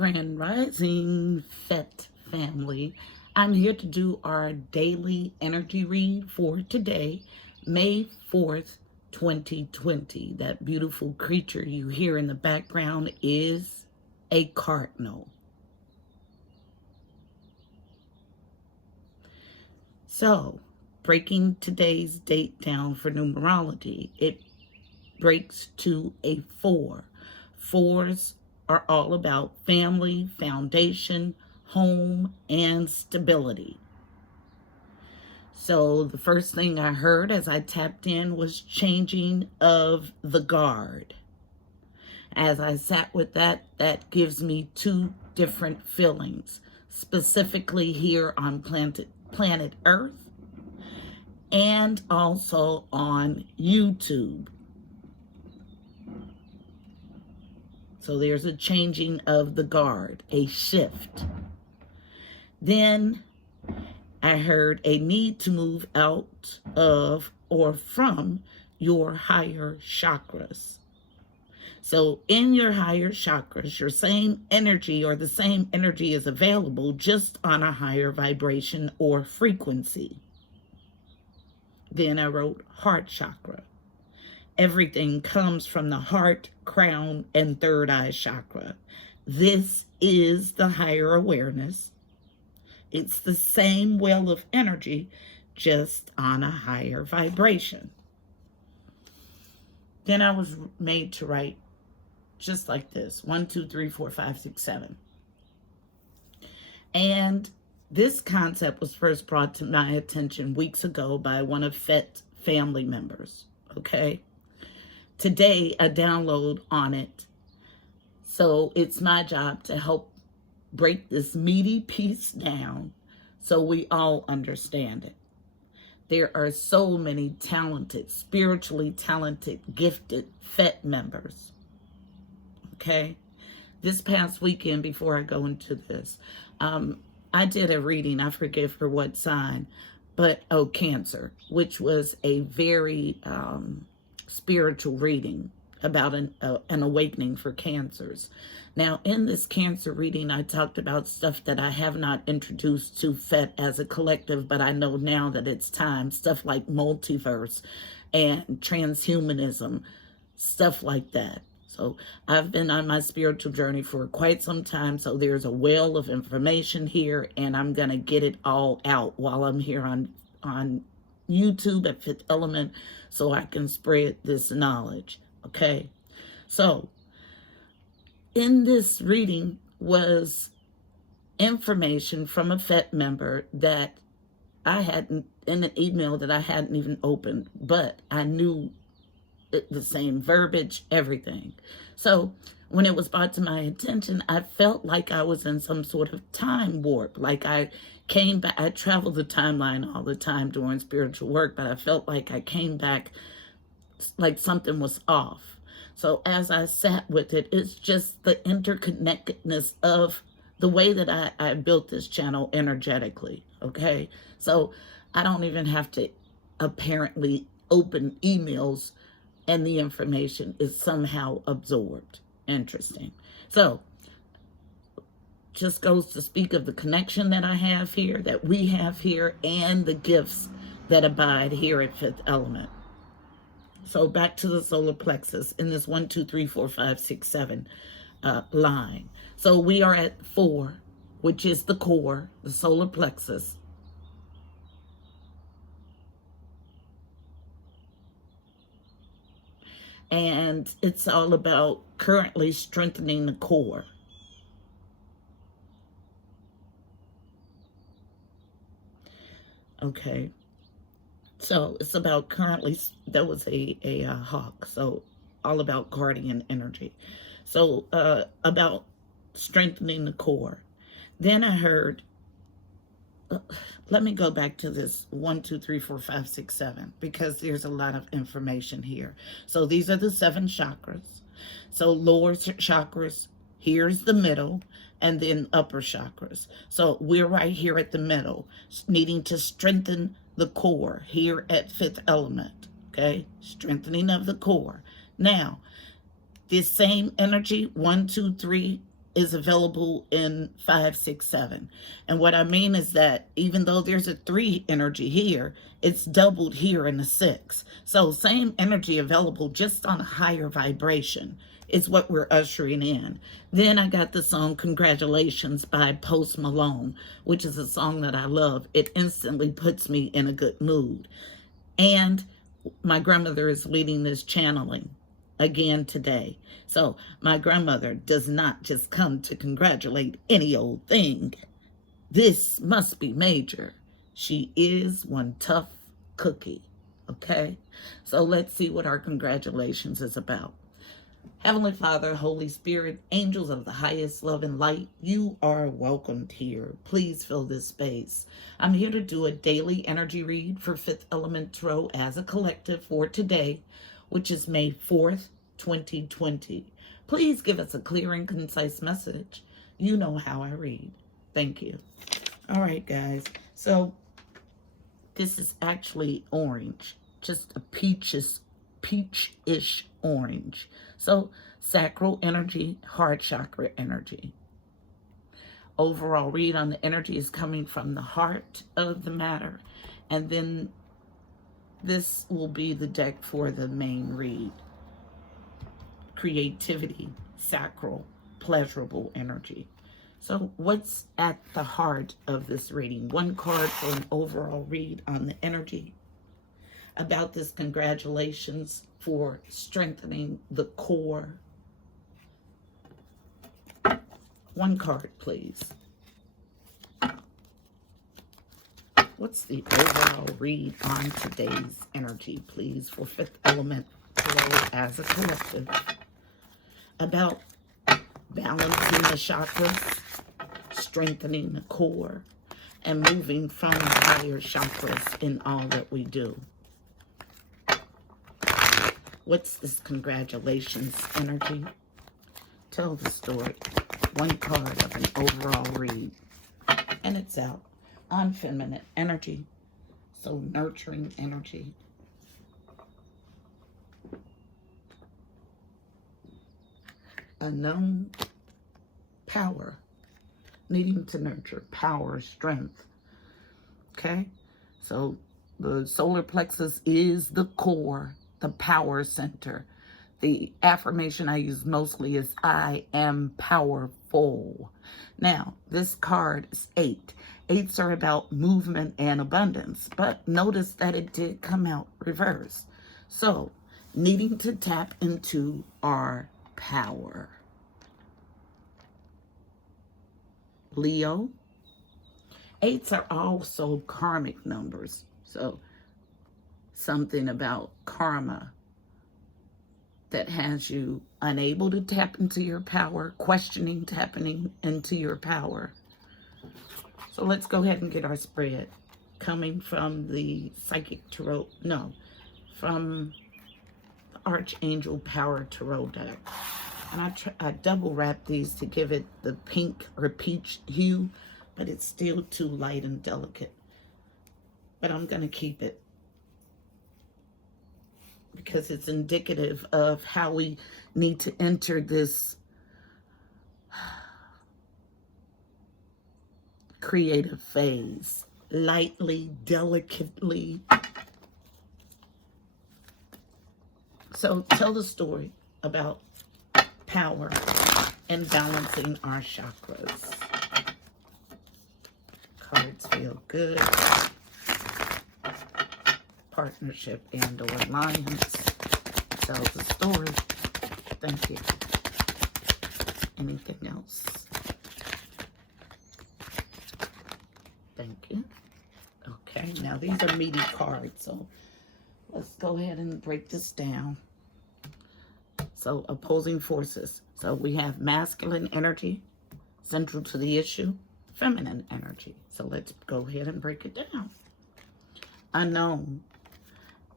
Grand Rising Fet family. I'm here to do our daily energy read for today, May 4th, 2020. That beautiful creature you hear in the background is a cardinal. So, breaking today's date down for numerology, it breaks to a 4. Fours are all about family, foundation, home, and stability. So the first thing I heard as I tapped in was changing of the guard. As I sat with that gives me two different feelings, specifically here on planet Earth and also on YouTube. So there's a changing of the guard, a shift. Then I heard a need to move out of or from your higher chakras. So in your higher chakras, your same energy or the same energy is available just on a higher vibration or frequency. Then I wrote heart chakra. Everything comes from the heart, crown, and third eye chakra. This is the higher awareness. It's the same well of energy, just on a higher vibration. Then I was made to write just like this, 1, 2, 3, 4, 5, 6, 7. And this concept was first brought to my attention weeks ago by one of Fet's family members, okay? Today, a download on it. So it's my job to help break this meaty piece down so we all understand it. There are so many talented, spiritually talented, gifted Fet members. Okay? This past weekend, before I go into this, I did a reading, I forget for what sign, but Cancer, which was a very spiritual reading about an awakening for cancers. Now, in this Cancer reading, I talked about stuff that I have not introduced to Fet as a collective, but I know now that it's time. Stuff like multiverse and transhumanism, stuff like that. So I've been on my spiritual journey for quite some time, so there's a well of information here, and I'm going to get it all out while I'm here on YouTube at Fifth Element so I can spread this knowledge, okay? So in this reading was information from a Fet member that I hadn't, in an email that I hadn't even opened, but I knew the same verbiage, everything. So when it was brought to my attention, I felt like I was in some sort of time warp. Like I came back, I traveled the timeline all the time doing spiritual work, but I felt like I came back like something was off. So as I sat with it, it's just the interconnectedness of the way that I built this channel energetically, okay? So I don't even have to apparently open emails and the information is somehow absorbed. Interesting. So just goes to speak of the connection that I have here, that we have here, and the gifts that abide here at Fifth Element. So back to the solar plexus in this 1, 2, 3, 4, 5, 6, 7 line. So we are at 4, which is the core, the solar plexus. And it's all about currently strengthening the core. Okay. So it's about currently, that was a hawk. So all about guardian energy. So about strengthening the core. Then I heard, let me go back to this 1, 2, 3, 4, 5, 6, 7, because there's a lot of information here. So these are the 7 chakras. So lower chakras, here's the middle, and then upper chakras. So we're right here at the middle, needing to strengthen the core here at Fifth Element, okay? Strengthening of the core. Now, this same energy, 1, 2, 3, is available in 5, 6, 7. And what I mean is that even though there's a 3 energy here, it's doubled here in the 6. So same energy available, just on a higher vibration is what we're ushering in. Then I got the song Congratulations by Post Malone, which is a song that I love. It instantly puts me in a good mood. And my grandmother is leading this channeling again today. So my grandmother does not just come to congratulate any old thing. This must be major. She is one tough cookie. Okay? So let's see what our congratulations is about. Heavenly Father, Holy Spirit, angels of the highest love and light, you are welcomed here. Please fill this space. I'm here to do a daily energy read for Fifth Element Tarot as a collective for today, which is May 4th, 2020. Please give us a clear and concise message. You know how I read. Thank you. All right, guys. So this is actually orange, just a peachish orange. So sacral energy, heart chakra energy. Overall read on the energy is coming from the heart of the matter. And then this will be the deck for the main read. Creativity, sacral, pleasurable energy. So what's at the heart of this reading? One card for an overall read on the energy. About this congratulations for strengthening the core. One card, please. What's the overall read on today's energy, please, for Fifth Element Tarot as a collective? About balancing the chakras, strengthening the core, and moving from the higher chakras in all that we do. What's this congratulations energy? Tell the story. One card of an overall read. And it's out on feminine energy. So nurturing energy. Unknown power. Needing to nurture power, strength. Okay? So the solar plexus is the core, the power center. The affirmation I use mostly is I am powerful. Now, this card is 8. 8s are about movement and abundance, but notice that it did come out reversed. So, needing to tap into our power. Leo. 8s are also karmic numbers. So, something about karma that has you unable to tap into your power, questioning tapping into your power. So let's go ahead and get our spread. Coming from the Psychic Tarot, from the Archangel Power Tarot deck. And I double wrap these to give it the pink or peach hue, but it's still too light and delicate. But I'm going to keep it, because it's indicative of how we need to enter this creative phase. Lightly, delicately. So tell the story about power and balancing our chakras. Cards feel good. Partnership and or alliance. Tells a story. Thank you. Anything else? Thank you. Okay, now these are meaty cards, so let's go ahead and break this down. So, opposing forces. So we have masculine energy, central to the issue, feminine energy. So let's go ahead and break it down. Unknown.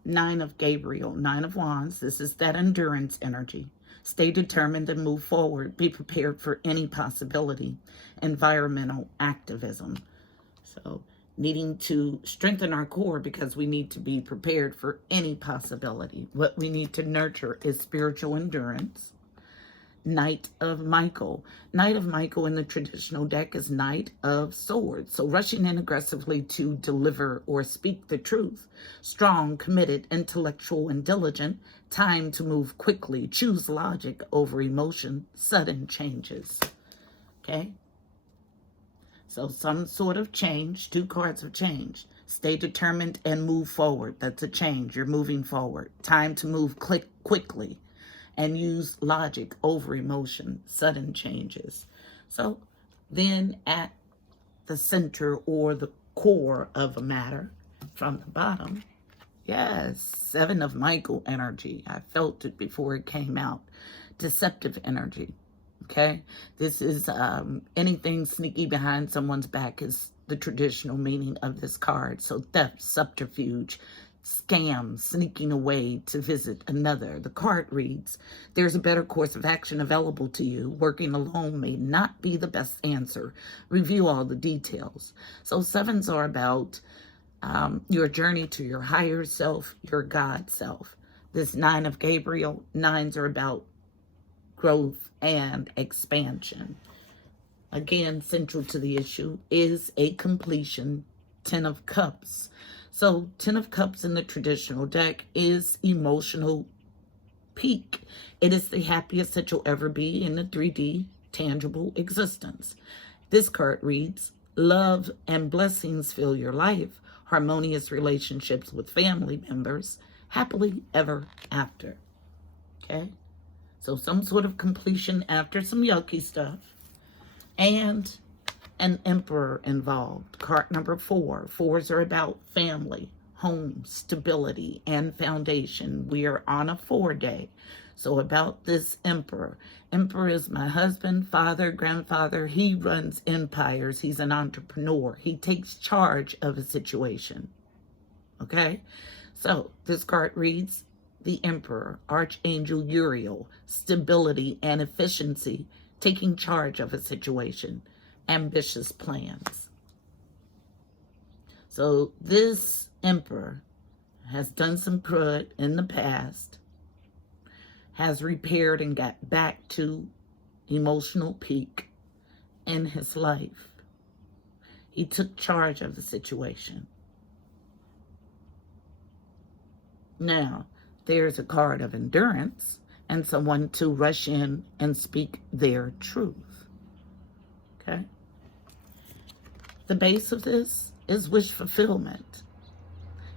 9 of Gabriel, 9 of Wands. This is that endurance energy. Stay determined and move forward. Be prepared for any possibility. Environmental activism. So needing to strengthen our core because we need to be prepared for any possibility. What we need to nurture is spiritual endurance. Knight of Michael. Knight of Michael in the traditional deck is Knight of Swords. So rushing in aggressively to deliver or speak the truth. Strong, committed, intellectual, and diligent. Time to move quickly. Choose logic over emotion. Sudden changes. Okay? So some sort of change. 2 cards of change. Stay determined and move forward. That's a change. You're moving forward. Time to move quickly. And use logic over emotion, sudden changes. So then at the center or the core of a matter from the bottom, yes, 7 of Michael energy. I felt it before it came out. Deceptive energy, okay? This is anything sneaky behind someone's back is the traditional meaning of this card. So theft, subterfuge, scam, sneaking away to visit another. The card reads, there's a better course of action available to you. Working alone may not be the best answer. Review all the details. So 7s are about your journey to your higher self, your God self. This 9 of Gabriel, 9s are about growth and expansion. Again, central to the issue is a completion. 10 of Cups. So 10 of Cups in the traditional deck is emotional peak. It is the happiest that you'll ever be in the 3D tangible existence. This card reads, love and blessings fill your life. Harmonious relationships with family members. Happily ever after. Okay? So some sort of completion after some yucky stuff. And an Emperor involved. Card number 4. 4s are about family, home, stability, and foundation. We are on a 4-day. So about this Emperor. Emperor is my husband, father, grandfather. He runs empires. He's an entrepreneur. He takes charge of a situation. Okay? So this card reads, the Emperor, Archangel Uriel, stability and efficiency, taking charge of a situation. Ambitious plans. So this Emperor has done some crud in the past, has repaired and got back to emotional peak in his life. He took charge of the situation. Now, there's a card of endurance and someone to rush in and speak their truth. Okay? The base of this is wish fulfillment.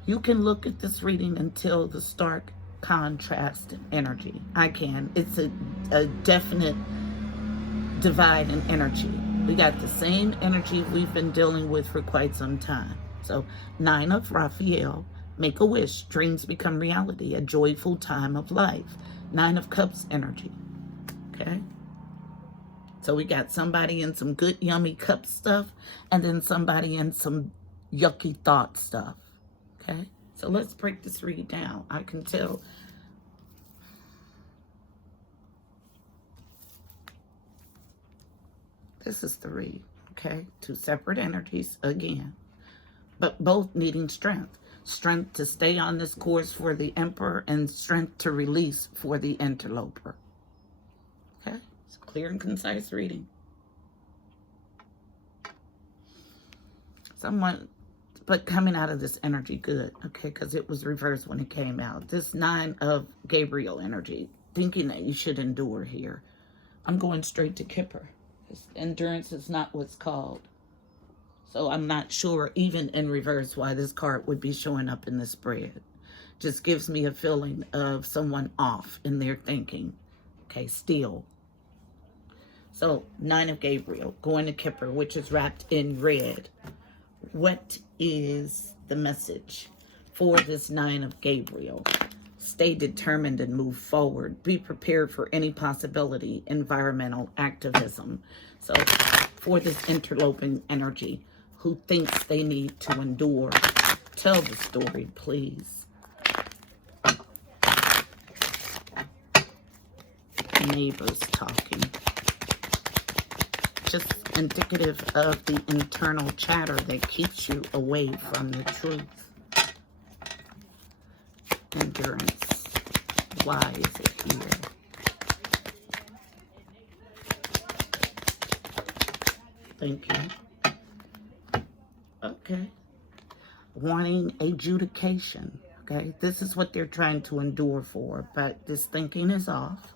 You can look at this reading until the stark contrast in energy. I can. It's a definite divide in energy. We got the same energy we've been dealing with for quite some time. So 9 of Raphael, make a wish, dreams become reality, a joyful time of life. 9 of Cups energy. Okay? So we got somebody in some good, yummy cup stuff, and then somebody in some yucky thought stuff. Okay? So let's break this read down. I can tell. This is the read. Okay? 2 separate energies again, but both needing strength. Strength to stay on this course for the Emperor and strength to release for the Interloper. Okay? It's a clear and concise reading. But coming out of this energy good, okay, because it was reversed when it came out. This 9 of Gabriel energy, thinking that you should endure here. I'm going straight to Kipper. Endurance is not what's called. So I'm not sure, even in reverse, why this card would be showing up in the spread. Just gives me a feeling of someone off in their thinking. Okay, still. So 9 of Gabriel, going to Kipper, which is wrapped in red. What is the message for this 9 of Gabriel? Stay determined and move forward. Be prepared for any possibility. Environmental activism. So for this interloping energy, who thinks they need to endure, tell the story, please. Neighbors talking. Just indicative of the internal chatter that keeps you away from the truth. Endurance. Why is it here? Thank you. Okay. Wanting adjudication. Okay. This is what they're trying to endure for, but this thinking is off.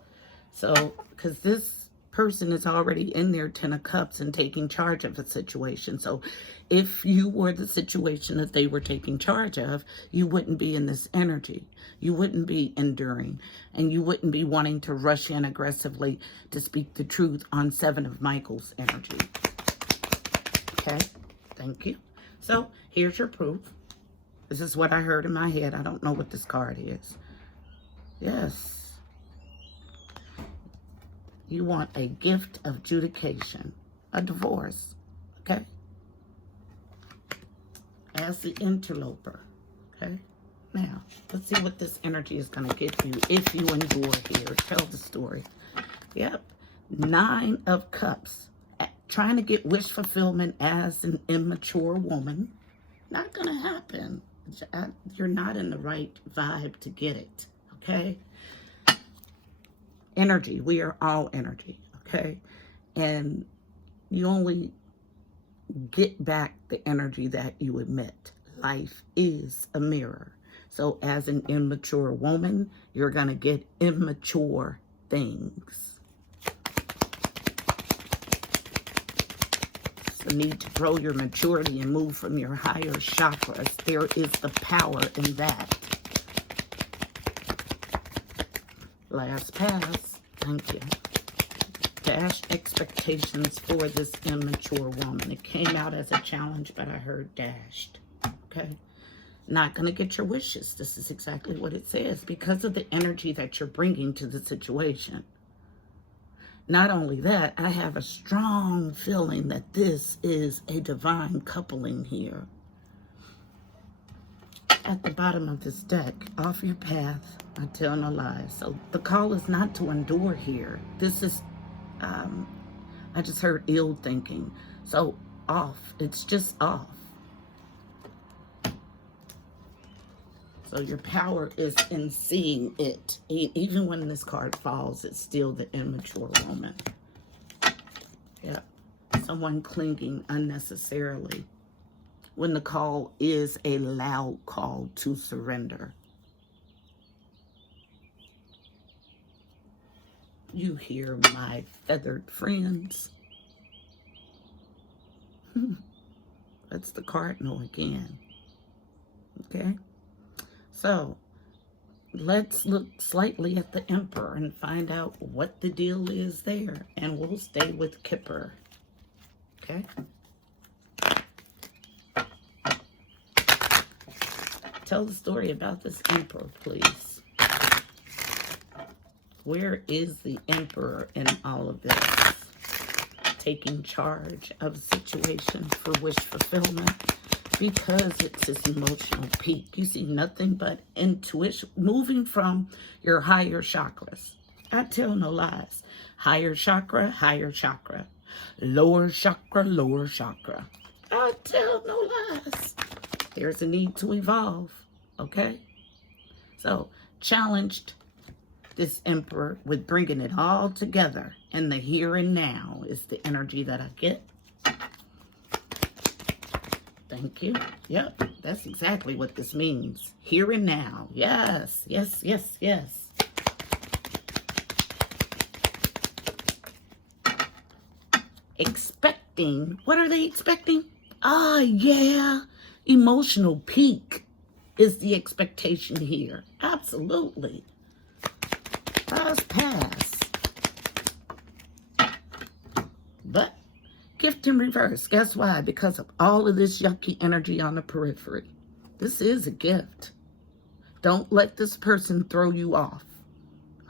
So, because this person is already in their 10 of Cups and taking charge of a situation. So, if you were the situation that they were taking charge of, you wouldn't be in this energy. You wouldn't be enduring, and you wouldn't be wanting to rush in aggressively to speak the truth on 7 of Michael's energy. Okay, thank you. So, here's your proof. This is what I heard in my head. I don't know what this card is. Yes. You want a gift of adjudication, a divorce, okay? As the interloper, okay? Now, let's see what this energy is going to give you if you endure here. Tell the story. Yep. 9 of Cups. Trying to get wish fulfillment as an immature woman. Not going to happen. You're not in the right vibe to get it, okay? Energy. We are all energy, okay? And you only get back the energy that you emit. Life is a mirror. So as an immature woman, you're going to get immature things. It's the need to grow your maturity and move from your higher chakras. There is the power in that. Last pass. Thank you. Dash expectations for this immature woman. It came out as a challenge, but I heard dashed. Okay. Not going to get your wishes. This is exactly what it says because of the energy that you're bringing to the situation. Not only that, I have a strong feeling that this is a divine coupling here. At the bottom of this deck, off your path, I tell no lies. So the call is not to endure here. This is, I just heard ill thinking. So off, it's just off. So your power is in seeing it. Even when this card falls, it's still the immature woman. Yep. Someone clinging unnecessarily. When the call is a loud call to surrender. You hear my feathered friends. That's the cardinal again. Okay? So, let's look slightly at the Emperor and find out what the deal is there. And we'll stay with Kipper. Okay? Tell the story about this Emperor, please. Where is the Emperor in all of this? Taking charge of a situation for wish fulfillment because it's his emotional peak. You see nothing but intuition moving from your higher chakras. I tell no lies. Higher chakra, higher chakra. Lower chakra, lower chakra. I tell no lies. There's a need to evolve, okay? So, challenged this Emperor with bringing it all together. And the here and now is the energy that I get. Thank you. Yep, that's exactly what this means. Here and now. Yes, yes, yes, yes. Expecting. What are they expecting? Ah, yeah. Emotional peak is the expectation here. Absolutely. Pass. But gift in reverse. Guess why? Because of all of this yucky energy on the periphery. This is a gift. Don't let this person throw you off.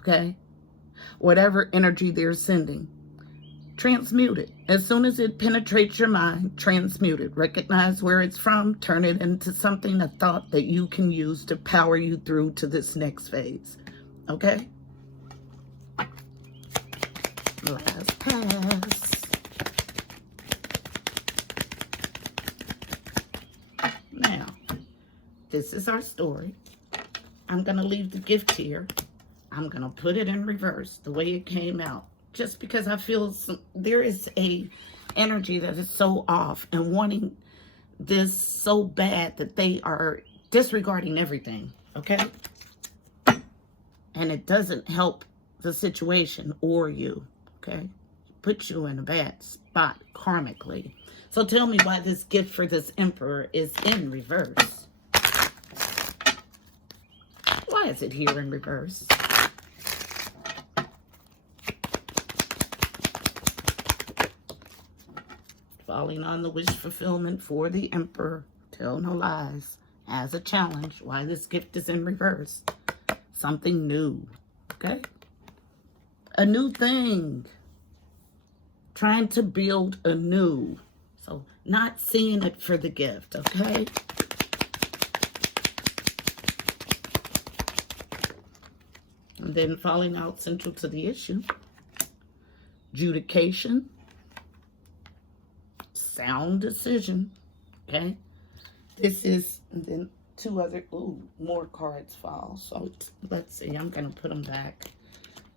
Okay? Whatever energy they're sending, transmute it. As soon as it penetrates your mind, transmute it. Recognize where it's from. Turn it into something, a thought that you can use to power you through to this next phase. Okay? Last pass. Now, this is our story. I'm going to leave the gift here. I'm going to put it in reverse, the way it came out. Just because I feel there is a energy that is so off and wanting this so bad that they are disregarding everything, okay? And it doesn't help the situation or you, okay? It puts you in a bad spot karmically. So tell me why this gift for this Emperor is in reverse. Why is it here in reverse? Falling on the wish fulfillment for the Emperor. Tell no lies. As a challenge, why this gift is in reverse. Something new, okay? A new thing. Trying to build anew. So not seeing it for the gift, okay? And then falling out central to the issue. Adjudication. Sound decision, okay? This is, and then two other, more cards fall. So let's see, I'm going to put them back.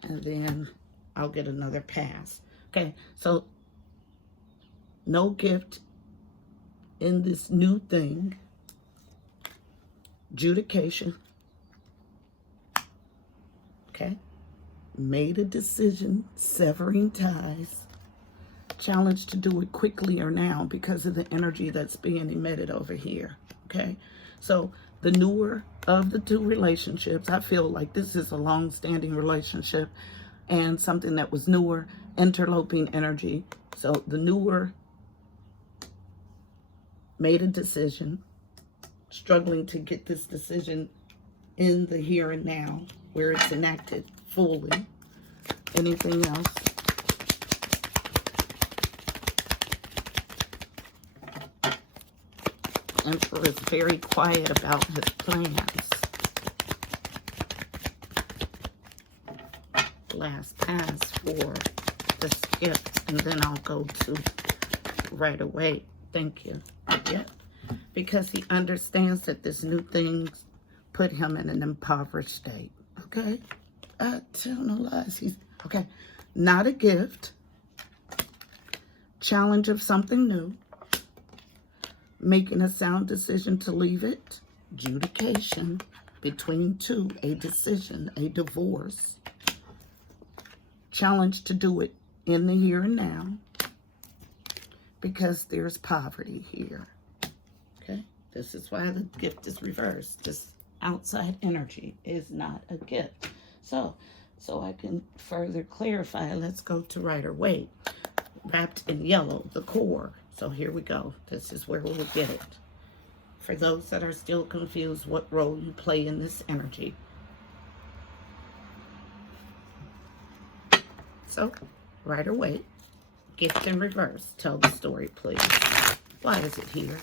And then I'll get another pass. Okay, so no gift in this new thing. Adjudication. Okay. Made a decision, severing ties. Challenge to do it quickly or now because of the energy that's being emitted over here. Okay. So the newer of the two relationships, I feel like this is a long-standing relationship and something that was newer, interloping energy. So the newer made a decision, struggling to get this decision in the here and now where it's enacted fully. Anything else? Emperor is very quiet about his plans. Last pass for this gift, and then I'll go to right away. Thank you. Yeah, because he understands that this new thing put him in an impoverished state. Okay? Tell no lies. He's okay. Not a gift. Challenge of something new. Making a sound decision to leave it. Adjudication between two. A decision. A divorce. Challenge to do it in the here and now. Because there's poverty here. Okay? This is why the gift is reversed. This outside energy is not a gift. So I can further clarify, let's go to Rider-Waite. Wrapped in yellow, the core. So here we go. This is where we'll get it. For those that are still confused what role you play in this energy. So, Rider-Waite, gift in reverse. Tell the story, please. Why is it here?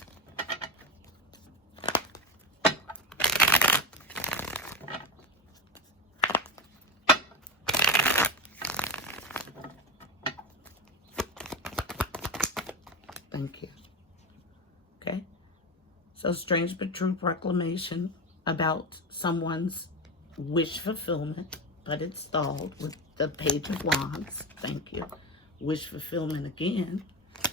Thank you. Okay. So strange but true proclamation about someone's wish fulfillment, but it's stalled with the Page of Wands. Thank you. Wish fulfillment again.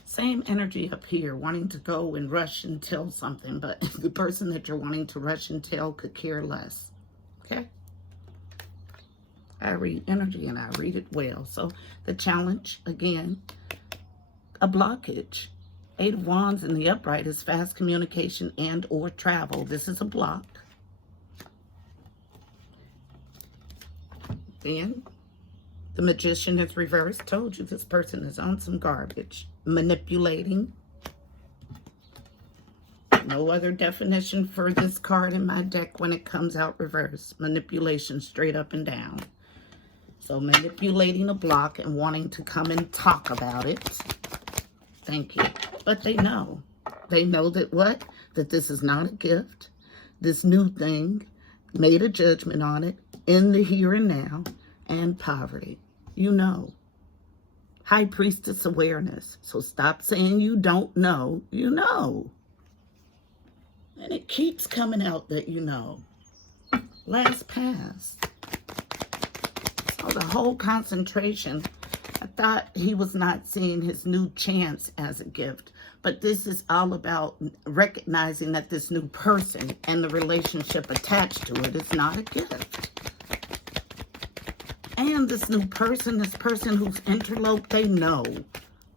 Same energy up here, wanting to go and rush and tell something, but the person that you're wanting to rush and tell could care less. Okay? I read energy and I read it well. So the challenge, again, a blockage. 8 of Wands in the upright is fast communication and or travel. This is a block. Then the Magician is reversed. Told you this person is on some garbage. Manipulating. No other definition for this card in my deck when it comes out reversed. Manipulation straight up and down. So manipulating a block and wanting to come and talk about it. Thank you. But they know. They know that what? That this is not a gift. This new thing made a judgment on it in the here and now and poverty. You know. High Priestess awareness. So stop saying you don't know. You know. And it keeps coming out that you know. Last pass. So the whole concentration, thought he was not seeing his new chance as a gift. But this is all about recognizing that this new person and the relationship attached to it is not a gift. And this new person, this person who's interloped, they know.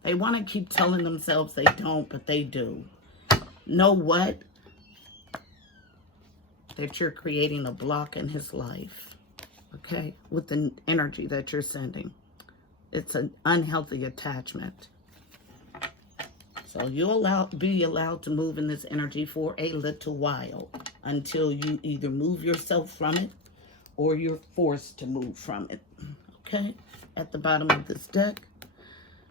They want to keep telling themselves they don't, but they do. Know what? That you're creating a block in his life, okay? With the energy that you're sending. It's an unhealthy attachment. So you'll be allowed to move in this energy for a little while until you either move yourself from it or you're forced to move from it, okay? At the bottom of this deck,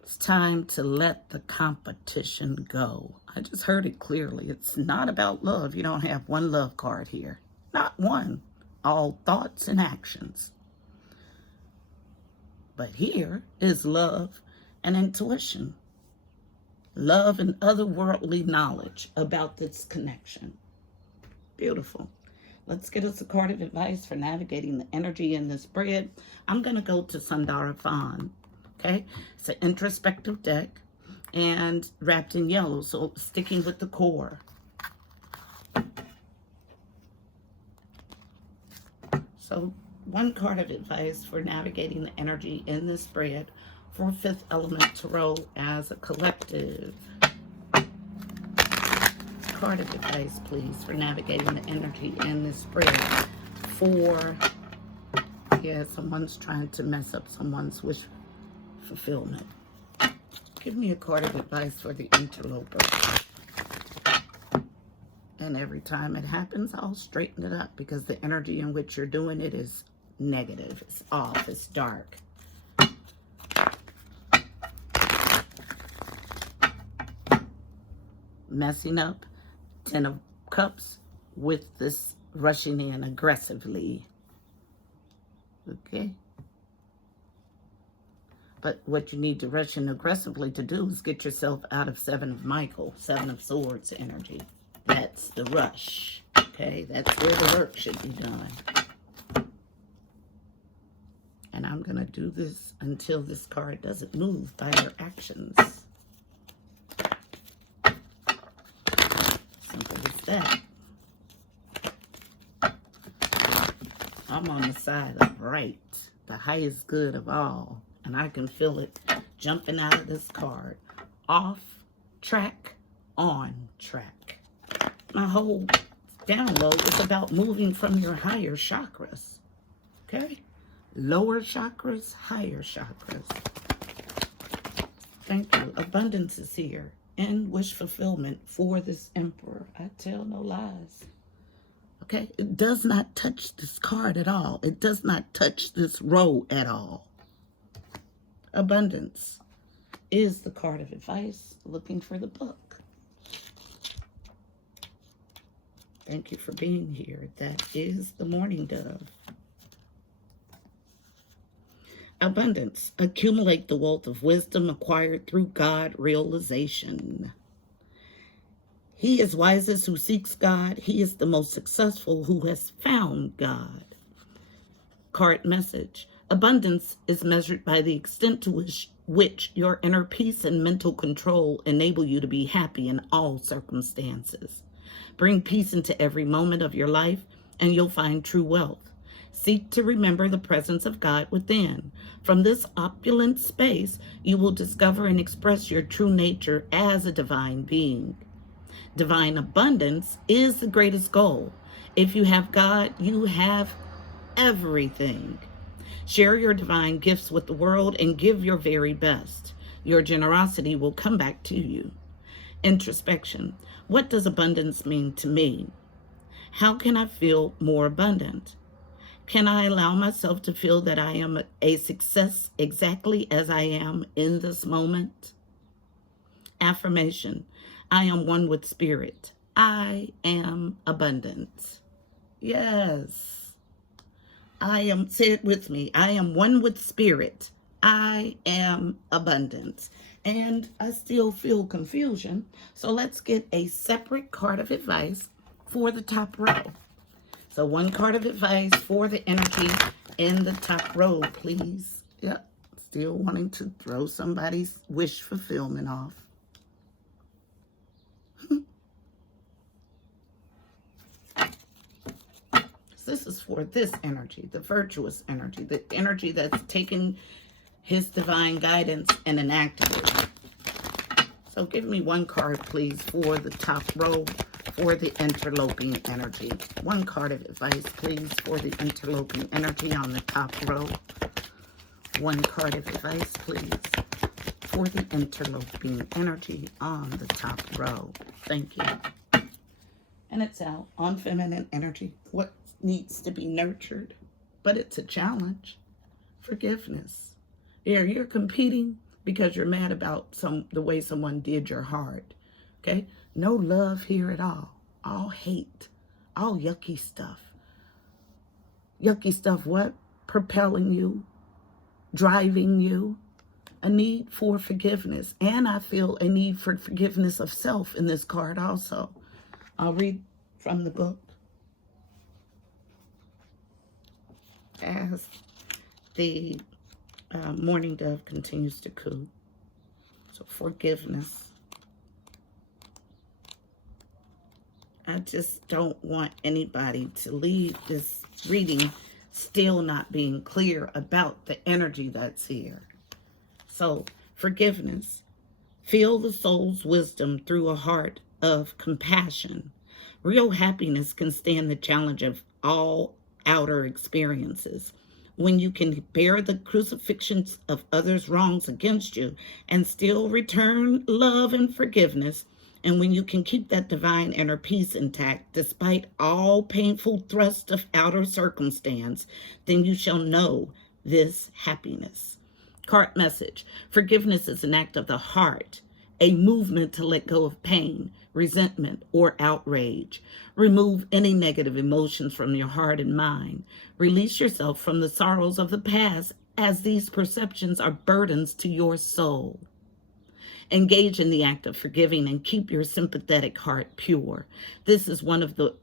it's time to let the competition go. I just heard it clearly. It's not about love. You don't have one love card here. Not one. All thoughts and actions. But here is love and intuition. Love and otherworldly knowledge about this connection. Beautiful. Let's get us a card of advice for navigating the energy in this spread. I'm going to go to Sundara Fawn. Okay? It's an introspective deck and wrapped in yellow, so sticking with the core. So one card of advice for navigating the energy in this spread for Fifth Element Tarot as a collective. Card of advice, please, for navigating the energy in this spread for, yeah, someone's trying to mess up someone's wish fulfillment. Give me a card of advice for the interloper. And every time it happens, I'll straighten it up because the energy in which you're doing it is negative. It's off. It's dark. Messing up. 10 of Cups with this rushing in aggressively. Okay? But what you need to rush in aggressively to do is get yourself out of 7 of Michael, 7 of Swords energy. That's the rush. Okay? That's where the work should be done. And I'm going to do this until this card doesn't move by your actions. Simple as that. I'm on the side of right, the highest good of all. And I can feel it jumping out of this card. Off track, on track. My whole download is about moving from your higher chakras. Okay? Lower chakras, higher chakras. Thank you. Abundance is here. And wish fulfillment for this emperor. I tell no lies. Okay? It does not touch this card at all. It does not touch this row at all. Abundance is the card of advice. Looking for the book. Thank you for being here. That is the Morning Dove. Abundance. Accumulate the wealth of wisdom acquired through God realization. He is wisest who seeks God. He is the most successful who has found God. Card message. Abundance is measured by the extent to which your inner peace and mental control enable you to be happy in all circumstances. Bring peace into every moment of your life, and you'll find true wealth. Seek to remember the presence of God within. From this opulent space, you will discover and express your true nature as a divine being. Divine abundance is the greatest goal. If you have God, you have everything. Share your divine gifts with the world and give your very best. Your generosity will come back to you. Introspection. What does abundance mean to me? How can I feel more abundant? Can I allow myself to feel that I am a success exactly as I am in this moment? Affirmation. I am one with spirit. I am abundant. Yes. Say it with me. I am one with spirit. I am abundance. And I still feel confusion. So let's get a separate card of advice for the top row. So one card of advice for the energy in the top row, please. Yep. Still wanting to throw somebody's wish fulfillment off. This is for this energy, the virtuous energy, the energy that's taken his divine guidance and enacted it. So give me one card, please, for the top row, for the interloping energy. One card of advice, please, for the interloping energy on the top row. One card of advice, please, for the interloping energy on the top row. Thank you. And it's out on feminine energy. What needs to be nurtured? But it's a challenge. Forgiveness. Yeah, you're competing because you're mad about the way someone did your heart. Okay? No love here at all. All hate. All yucky stuff. Yucky stuff what? Propelling you. Driving you. A need for forgiveness. And I feel a need for forgiveness of self in this card also. I'll read from the book. As the mourning dove continues to coo. So forgiveness. I just don't want anybody to leave this reading still not being clear about the energy that's here. So forgiveness. Feel the soul's wisdom through a heart of compassion. Real happiness can stand the challenge of all outer experiences. When you can bear the crucifixions of others' wrongs against you and still return love and forgiveness, and when you can keep that divine inner peace intact despite all painful thrust of outer circumstance, then you shall know this happiness. Card message. Forgiveness is an act of the heart, a movement to let go of pain, resentment, or outrage. Remove any negative emotions from your heart and mind. Release yourself from the sorrows of the past, as these perceptions are burdens to your soul. Engage in the act of forgiving and keep your sympathetic heart pure. This is one of the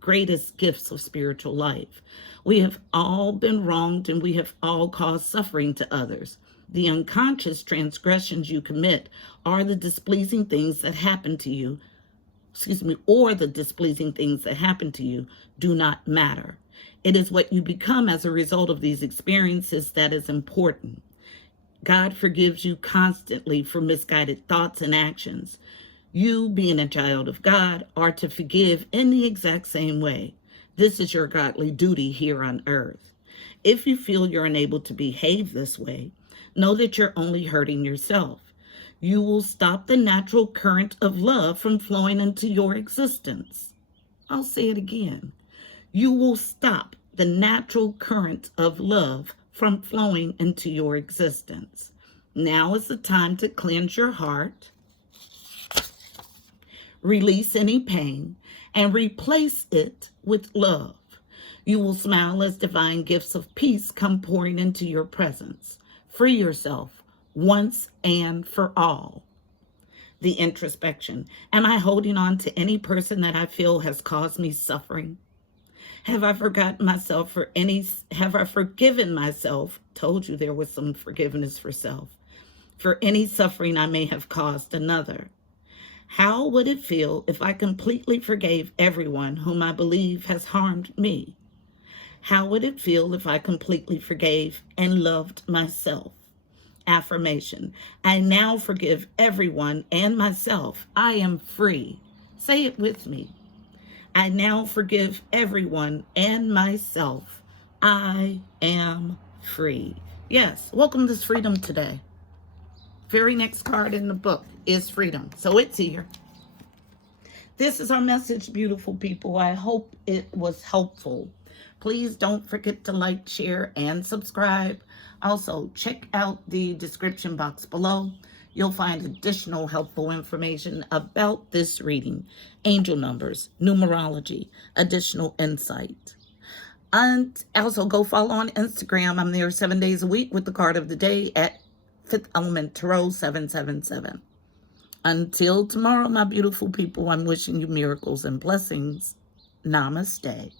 greatest gifts of spiritual life. We have all been wronged and we have all caused suffering to others. The unconscious transgressions you commit are the displeasing things that happen to you, or the displeasing things that happen to you do not matter. It is what you become as a result of these experiences that is important. God forgives you constantly for misguided thoughts and actions. You, being a child of God, are to forgive in the exact same way. This is your godly duty here on earth. If you feel you're unable to behave this way, know that you're only hurting yourself. You will stop the natural current of love from flowing into your existence. I'll say it again. You will stop the natural current of love from flowing into your existence. Now is the time to cleanse your heart, release any pain, and replace it with love. You will smile as divine gifts of peace come pouring into your presence. Free yourself once and for all. The introspection. Am I holding on to any person that I feel has caused me suffering? Have I forgotten myself for any, have I forgiven myself? Told you there was some forgiveness for self. For any suffering I may have caused another. How would it feel if I completely forgave everyone whom I believe has harmed me? How would it feel if I completely forgave and loved myself? Affirmation. I now forgive everyone and myself. I am free. Say it with me. I now forgive everyone and myself. I am free. Yes, welcome to freedom today. Very next card in the book is freedom. So it's here. This is our message, beautiful people. I hope it was helpful. Please don't forget to like, share, and subscribe. Also, check out the description box below. You'll find additional helpful information about this reading, angel numbers, numerology, additional insight. And also go follow on Instagram. I'm there 7 days a week with the card of the day at 5th Element Tarot 777. Until tomorrow, my beautiful people, I'm wishing you miracles and blessings. Namaste.